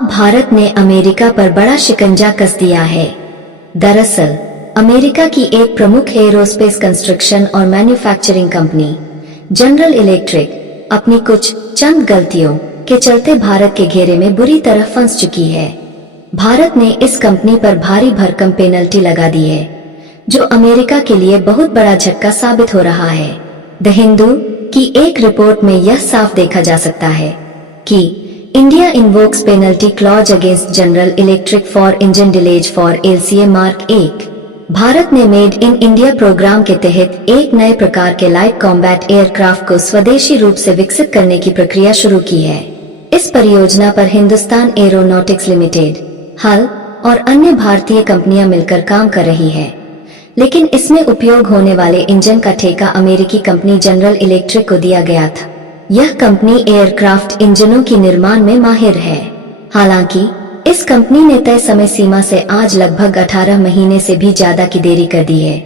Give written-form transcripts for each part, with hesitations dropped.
अब भारत ने अमेरिका पर बड़ा शिकंजा कस दिया है। दरअसल अमेरिका की एक प्रमुख एरोस्पेस कंस्ट्रक्शन और मैन्युफैक्चरिंग कंपनी जनरल इलेक्ट्रिक अपनी कुछ चंद गलतियों के चलते भारत के घेरे में बुरी तरह फंस चुकी है। भारत ने इस कंपनी पर भारी भरकम पेनल्टी लगा दी है, जो अमेरिका के लिए बहुत बड़ा झटका साबित हो रहा है। द हिंदू की एक रिपोर्ट में यह साफ देखा जा सकता है कि India invokes penalty clause against general electric for engine delays for LCA mark 1। Bharat ने मेड इन इंडिया प्रोग्राम के तहत एक नए प्रकार के लाइट कॉम्बैट एयरक्राफ्ट को स्वदेशी रूप से विकसित करने की प्रक्रिया शुरू की है। इस परियोजना पर हिंदुस्तान एरोनॉटिक्स लिमिटेड, हल और अन्य भारतीय कंपनियां मिलकर काम कर रही है, लेकिन इसमें उपयोग होने वाले इंजन का ठेका अमेरिकी कंपनी जनरल इलेक्ट्रिक को दिया गया था। यह कंपनी एयरक्राफ्ट इंजनों की निर्माण में माहिर है। हालांकि इस कंपनी ने तय समय सीमा से आज लगभग 18 महीने से भी ज्यादा की देरी कर दी है,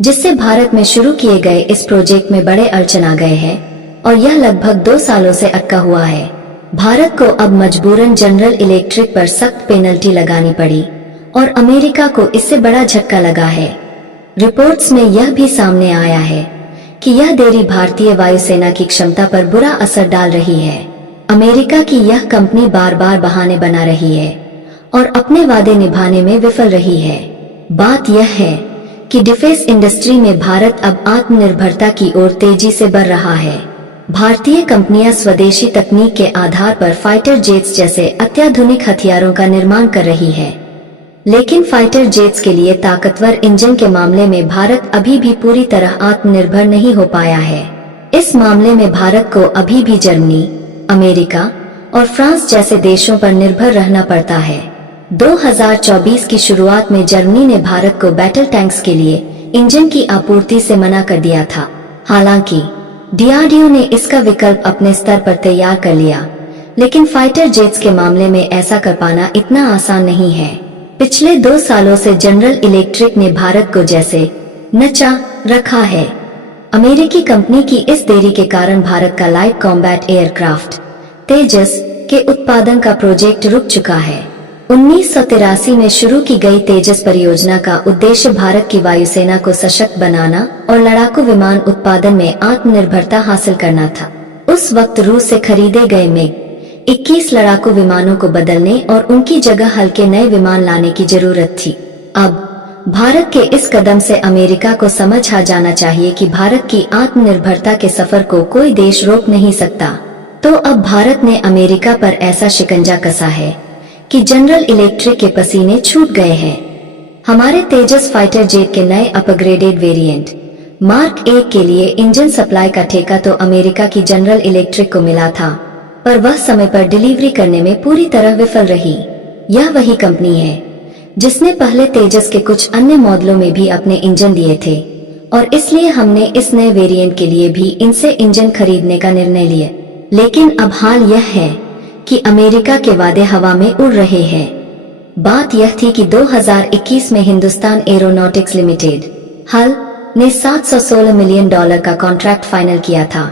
जिससे भारत में शुरू किए गए इस प्रोजेक्ट में बड़े अड़चन आ गए हैं और यह लगभग 2 सालों से अटका हुआ है। भारत को अब मजबूरन जनरल इलेक्ट्रिक पर सख्त पेनल्टी लगानी पड़ी और अमेरिका को इससे बड़ा झटका लगा है। रिपोर्ट्स में यह भी सामने आया है कि यह देरी भारतीय वायुसेना की क्षमता पर बुरा असर डाल रही है। अमेरिका की यह कंपनी बार बार बहाने बना रही है और अपने वादे निभाने में विफल रही है। बात यह है कि डिफेंस इंडस्ट्री में भारत अब आत्मनिर्भरता की ओर तेजी से बढ़ रहा है। भारतीय कंपनियां स्वदेशी तकनीक के आधार पर फाइटर जेट्स जैसे अत्याधुनिक हथियारों का निर्माण कर रही है, लेकिन फाइटर जेट्स के लिए ताकतवर इंजन के मामले में भारत अभी भी पूरी तरह आत्मनिर्भर नहीं हो पाया है। इस मामले में भारत को अभी भी जर्मनी, अमेरिका और फ्रांस जैसे देशों पर निर्भर रहना पड़ता है। 2024 की शुरुआत में जर्मनी ने भारत को बैटल टैंक्स के लिए इंजन की आपूर्ति से मना कर दिया था। हालांकि DRDO ने इसका विकल्प अपने स्तर पर तैयार कर लिया, लेकिन फाइटर जेट्स के मामले में ऐसा कर पाना इतना आसान नहीं है। पिछले 2 सालों से जनरल इलेक्ट्रिक ने भारत को जैसे नचा रखा है। अमेरिकी कंपनी की इस देरी के कारण भारत का लाइट कॉम्बैट एयरक्राफ्ट तेजस के उत्पादन का प्रोजेक्ट रुक चुका है। 1983 में शुरू की गई तेजस परियोजना का उद्देश्य भारत की वायुसेना को सशक्त बनाना और लड़ाकू विमान उत्पादन में आत्मनिर्भरता हासिल करना था। उस वक्त रूस से खरीदे गए MiG-21 लड़ाकू विमानों को बदलने और उनकी जगह हल्के नए विमान लाने की जरूरत थी। अब भारत के इस कदम से अमेरिका को समझ आ जाना चाहिए कि भारत की आत्मनिर्भरता के सफर को कोई देश रोक नहीं सकता। तो अब भारत ने अमेरिका पर ऐसा शिकंजा कसा है कि जनरल इलेक्ट्रिक के पसीने छूट गए हैं। हमारे तेजस फाइटर जेट के नए अपग्रेडेड वेरिएंट मार्क 1 के लिए इंजन सप्लाई का ठेका तो अमेरिका की जनरल इलेक्ट्रिक को मिला था, पर वह समय पर डिलीवरी करने में पूरी तरह विफल रही। यह वही कंपनी है जिसने पहले तेजस के कुछ अन्य मॉडलों में भी अपने इंजन दिए थे और इसलिए हमने इस नए वेरिएंट के लिए भी इनसे इंजन खरीदने का निर्णय लिया। लेकिन अब हाल यह है कि अमेरिका के वादे हवा में उड़ रहे हैं। बात यह थी कि 2021 में हिंदुस्तान एरोनॉटिक्स लिमिटेड, हल ने $716 मिलियन का कॉन्ट्रैक्ट फाइनल किया था,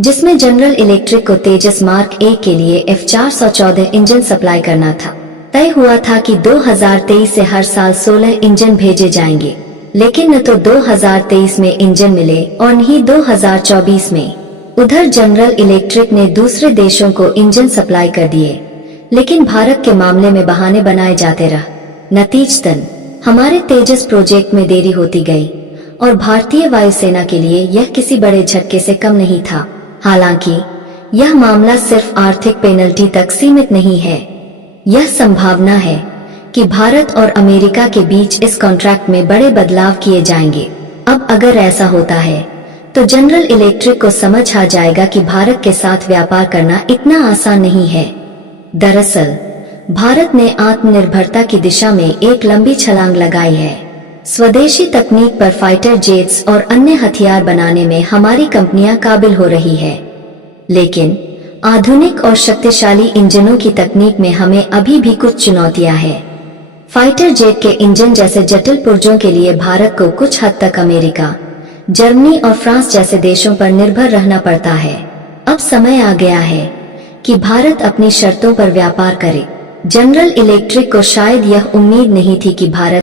जिसमें जनरल इलेक्ट्रिक को तेजस मार्क 1 के लिए F414 इंजन सप्लाई करना था। तय हुआ था कि 2023 से हर साल 16 इंजन भेजे जाएंगे, लेकिन न तो 2023 में इंजन मिले और न ही 2024 में। उधर जनरल इलेक्ट्रिक ने दूसरे देशों को इंजन सप्लाई कर दिए, लेकिन भारत के मामले में बहाने बनाए जाते रह। नतीजतन हमारे तेजस प्रोजेक्ट में देरी होती गई और भारतीय वायुसेना के लिए यह किसी बड़े झटके से कम नहीं था। हालांकि यह मामला सिर्फ आर्थिक पेनल्टी तक सीमित नहीं है। यह संभावना है कि भारत और अमेरिका के बीच इस कॉन्ट्रैक्ट में बड़े बदलाव किए जाएंगे। अब अगर ऐसा होता है तो जनरल इलेक्ट्रिक को समझ आ जाएगा कि भारत के साथ व्यापार करना इतना आसान नहीं है। दरअसल भारत ने आत्मनिर्भरता की दिशा में एक लंबी छलांग लगाई है। स्वदेशी तकनीक पर फाइटर जेट्स और अन्य हथियार बनाने में हमारी कंपनियां काबिल हो रही है, लेकिन आधुनिक और शक्तिशाली इंजनों की तकनीक में हमें अभी भी कुछ चुनौतियां हैं। फाइटर जेट के इंजन जैसे जटिल पुर्जों के लिए भारत को कुछ हद तक अमेरिका, जर्मनी और फ्रांस जैसे देशों पर निर्भर रहना पड़ता है। अब समय आ गया है कि भारत अपनी शर्तों पर व्यापार करे। जनरल इलेक्ट्रिक को शायद यह उम्मीद नहीं थी कि भारत